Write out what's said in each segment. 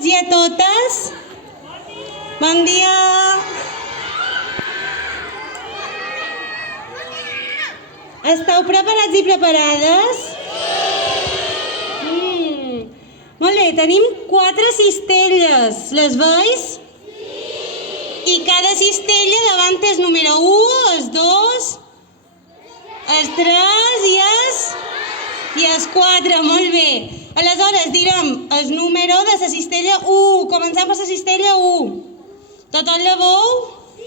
tots i a totes. Bon dia. Esteu preparats i preparades? Molt bé, tenim 4 cistelles. Les veus? I cada cistella davant és número 1, els 2, els 3 i els 4. Molt bé. Aleshores direm el número de la cistella 1. Comencem per la cistella 1. Tothom la veu? Sí!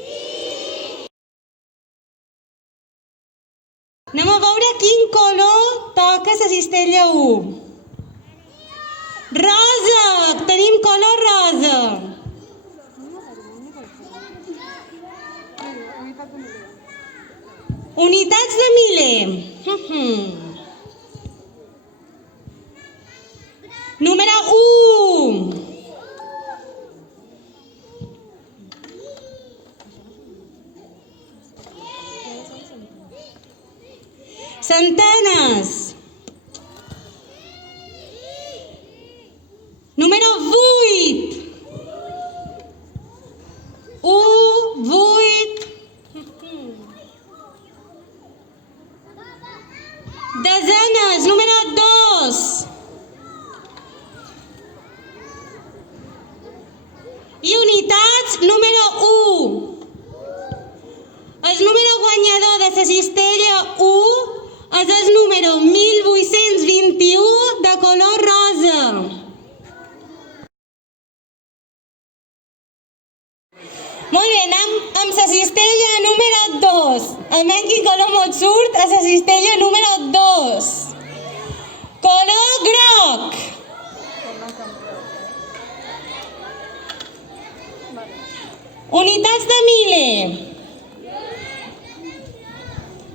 Anem a veure quin color toca la cistella 1. Rosa! Tenim color rosa. Unitats de miler. Número 1. Centenes. Número 8. 8. Desenes. Número 2. I unitats, número 1. El número guanyador de la cistella 1 és el número 1821 de color rosa. Molt bé, anem amb la cistella número 2. Almenys quin color mos surt a la cistella número 2. Color groc. Unitats de miler.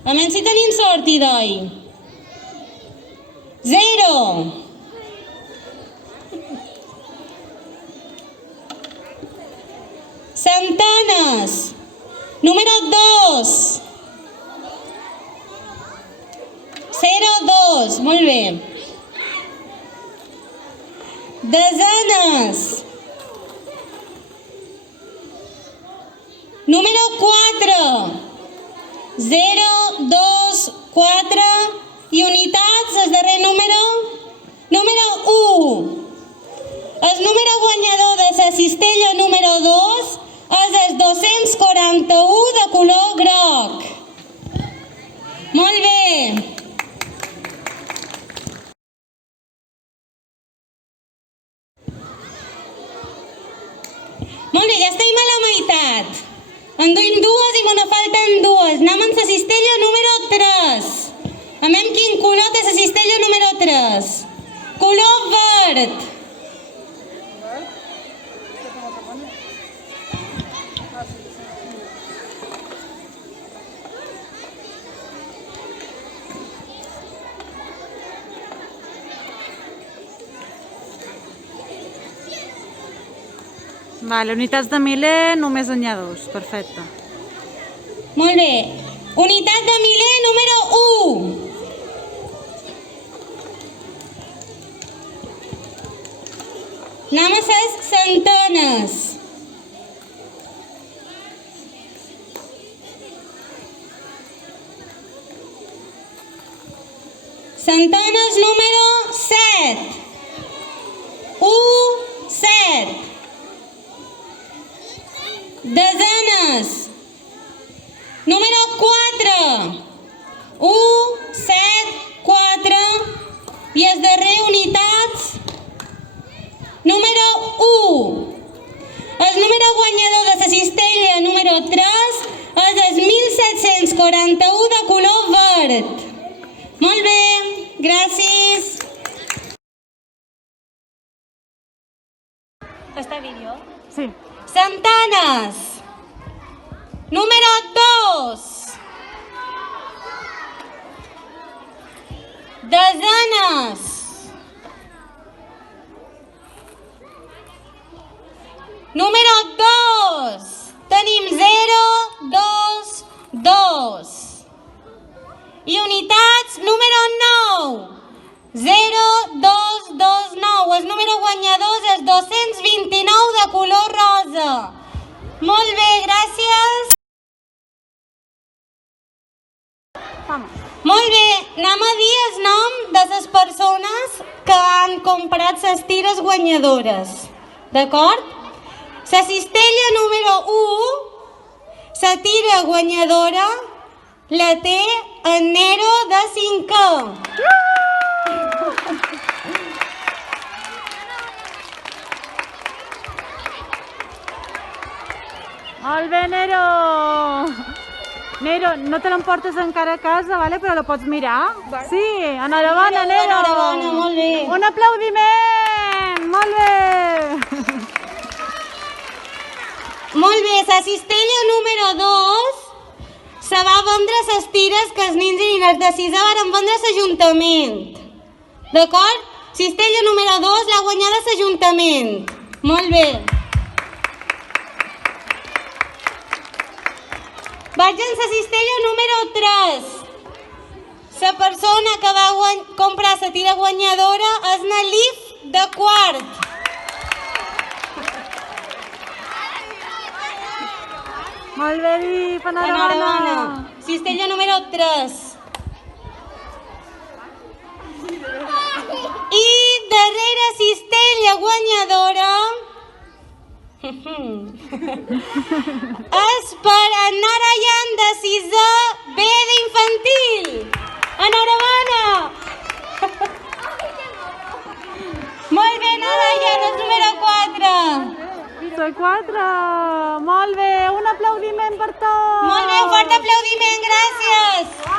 Almenys si tenim sort, i doi. 0. Centenes. Número 2. 02. Molt bé. Desenes. Número 4. 0, 2, 4. I unitats, el darrer número. Número 1. El número guanyador de la cistella número 2 és el 241 de color groc. Molt bé. Molt bé, ja estem a la meitat. En duim 2 i me falten 2. Anem amb la cistella número 3. Anem quin color té la cistella número 3. Color verd. Vale, unitats de miler només n'hi ha 2, perfecte. Molt bé. Unitat de miler número 1. Anem a les centenes. Centenes número 7. 1, 7. Desenes. Número 4. 1, 7, 4. I els darrer unitats. Número 1. El número guanyador de la cistella número 3 és el 1741 de color verd. Molt bé, gràcies. Està vídeo? Sí. Centenes. Número 2. Desenes. Número 2. Tenim 0, 2, 2. I unitats, número 9. 0, 2, 2, 9. El número guanyador és 220. comprat les tires guanyadores. D'acord? La cistella número 1, la tira guanyadora, la té en Nero de 5è. Molt bé, Nero! Nero, no te l'emportes encara a casa, vale? Però la pots mirar? Sí, enhorabona, Nero! Enhorabona, molt bé. Un aplaudiment! Molt bé! Molt bé, la cistella número 2 se va vendre les tires que els nens i nines de 6è van vendre a l'Ajuntament. D'acord? Cistella número 2 l'ha guanyada l'Ajuntament. Molt bé. Vaig en la cistella número 3. La persona que va comprar la tira guanyadora és na Liv de 4. Molt bé, Liv, enhorabona! Cistella número 3. I darrera cistella guanyadora és per en Narayan de 6è B d'infantil. Enhorabona! Molt bé, Narayan, és número 4. Soy 4! Molt bé, un aplaudiment per tots! Molt bé, un fort aplaudiment, gràcies!